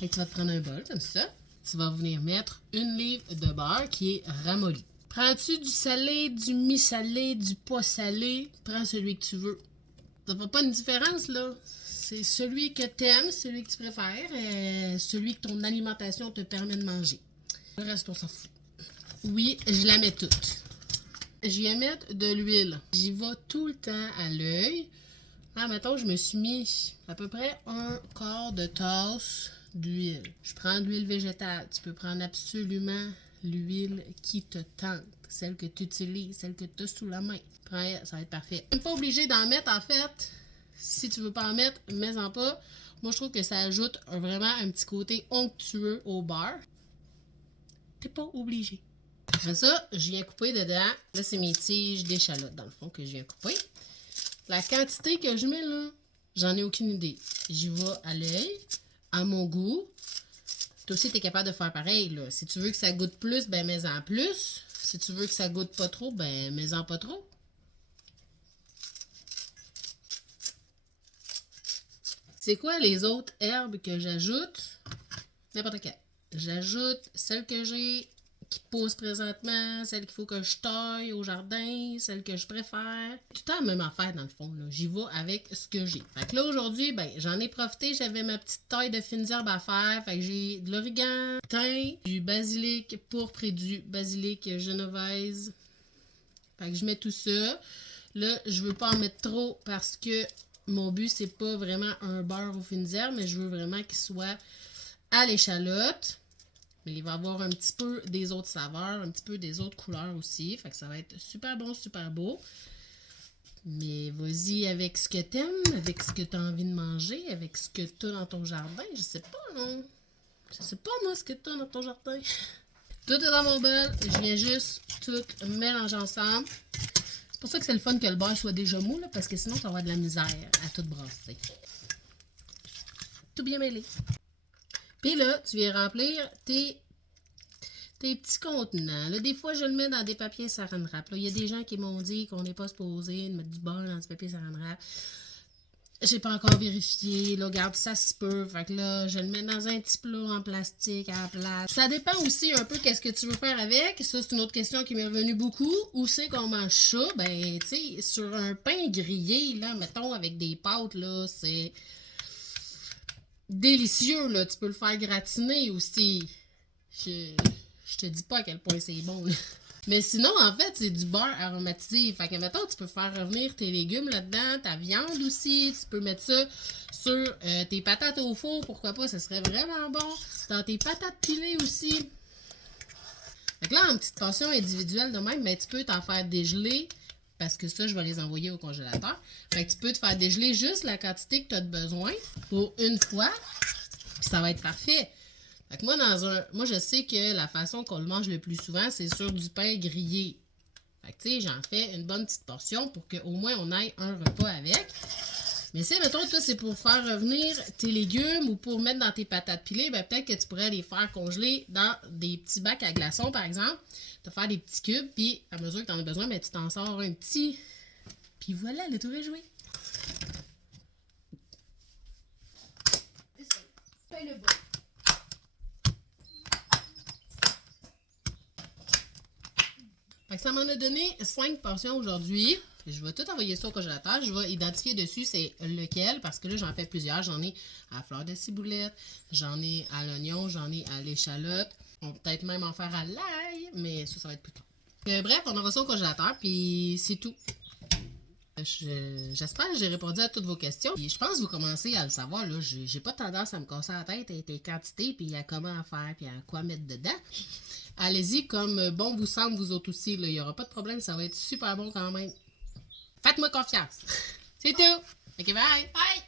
Et tu vas te prendre un bol comme ça. Tu vas venir mettre 1 livre de beurre qui est ramolli. Prends-tu du salé, du mi-salé, du pas salé? Prends celui que tu veux. Ça ne fait pas une différence, là. C'est celui que tu aimes, celui que tu préfères, celui que ton alimentation te permet de manger. Le reste, on s'en fout. Oui, je la mets toute. Je viens mettre de l'huile. J'y vais tout le temps à l'œil. Ah, mettons, je me suis mis à peu près 1/4 de tasse d'huile. Je prends de l'huile végétale. Tu peux prendre absolument l'huile qui te tente. Celle que tu utilises, celle que tu as sous la main. Prends-la, ça va être parfait. Tu n'es pas obligé d'en mettre, en fait. Si tu veux pas en mettre, mets-en pas. Moi, je trouve que ça ajoute vraiment un petit côté onctueux au beurre. T'es pas obligé. Après ça, je viens couper dedans. Là, c'est mes tiges d'échalote, dans le fond, que je viens couper. La quantité que je mets là, j'en ai aucune idée. J'y vais à l'œil, à mon goût. Toi aussi, tu es capable de faire pareil, là. Si tu veux que ça goûte plus, ben mets-en plus. Si tu veux que ça goûte pas trop, ben mets-en pas trop. C'est quoi les autres herbes que j'ajoute? N'importe quelle. J'ajoute celle que j'ai qui pousse présentement, celle qu'il faut que je taille au jardin, celle que je préfère. Tout le temps la même affaire dans le fond. J'y vais avec ce que j'ai. Fait que là aujourd'hui, ben j'en ai profité, j'avais ma petite taille de fines herbes à faire. Fait que j'ai de l'origan, thym, du basilic pourpre et du basilic genovese. Fait que je mets tout ça. Là, je veux pas en mettre trop parce que mon but, c'est pas vraiment un beurre aux fines herbes, mais je veux vraiment qu'il soit à l'échalote. Mais il va avoir un petit peu des autres saveurs, un petit peu des autres couleurs aussi. Fait que ça va être super bon, super beau. Mais vas-y avec ce que t'aimes, avec ce que t'as envie de manger, avec ce que t'as dans ton jardin. Je sais pas, non? Je sais pas, moi, ce que t'as dans ton jardin. Tout est dans mon bol. Je viens juste tout mélanger ensemble. C'est pour ça que c'est le fun que le beurre soit déjà mou, là, parce que sinon, tu vas avoir de la misère à tout brasser. Tout bien mêlé. Puis là, tu viens remplir tes petits contenants. Là, des fois, je le mets dans des papiers saran wrap. Il y a des gens qui m'ont dit qu'on n'est pas supposé mettre du beurre dans du papier saran wrap. J'ai pas encore vérifié. Là, regarde, ça se peut. Fait que là, je le mets dans un petit plat en plastique à la place. Ça dépend aussi un peu qu'est-ce que tu veux faire avec. Ça, c'est une autre question qui m'est revenue beaucoup. Où c'est qu'on mange ça? Ben, tu sais, sur un pain grillé, là, mettons, avec des pâtes, là, c'est délicieux, là. Tu peux le faire gratiner aussi. Je te dis pas à quel point c'est bon, là. Mais sinon, en fait, c'est du beurre aromatisé. Fait que, mettons, tu peux faire revenir tes légumes là-dedans, ta viande aussi. Tu peux mettre ça sur tes patates au four. Pourquoi pas? Ça serait vraiment bon. Dans tes patates pilées aussi. Fait que là, en petite portion individuelle de même, mais tu peux t'en faire dégeler. Parce que ça, je vais les envoyer au congélateur. Fait que tu peux te faire dégeler juste la quantité que tu as de besoin pour une fois. Puis ça va être parfait. Fait que moi, je sais que la façon qu'on le mange le plus souvent, c'est sur du pain grillé. Fait que, tu sais, j'en fais une bonne petite portion pour qu'au moins on ait un repas avec. Mais si, mettons, toi, c'est pour faire revenir tes légumes ou pour mettre dans tes patates pilées, ben peut-être que tu pourrais les faire congeler dans des petits bacs à glaçons, par exemple. Te faire des petits cubes, puis à mesure que tu en as besoin, ben, tu t'en sors un petit. Puis voilà, le tour est joué. Fais le bas. Fait que ça m'en a donné 5 portions aujourd'hui. Je vais tout envoyer ça au congélateur. Je vais identifier dessus c'est lequel parce que là, j'en fais plusieurs. J'en ai à fleur de ciboulette, j'en ai à l'oignon, j'en ai à l'échalote. On peut peut-être même en faire à l'ail, mais ça va être plus tard. Bref, on envoie ça au congélateur, puis c'est tout. J'espère que j'ai répondu à toutes vos questions. Puis je pense que vous commencez à le savoir. Là, j'ai pas tendance à me casser la tête avec les quantités, puis à comment faire, puis à quoi mettre dedans. Allez-y comme bon vous semble, vous autres aussi. Il n'y aura pas de problème, ça va être super bon quand même. Faites-moi confiance. C'est tout. Ok, bye. Bye.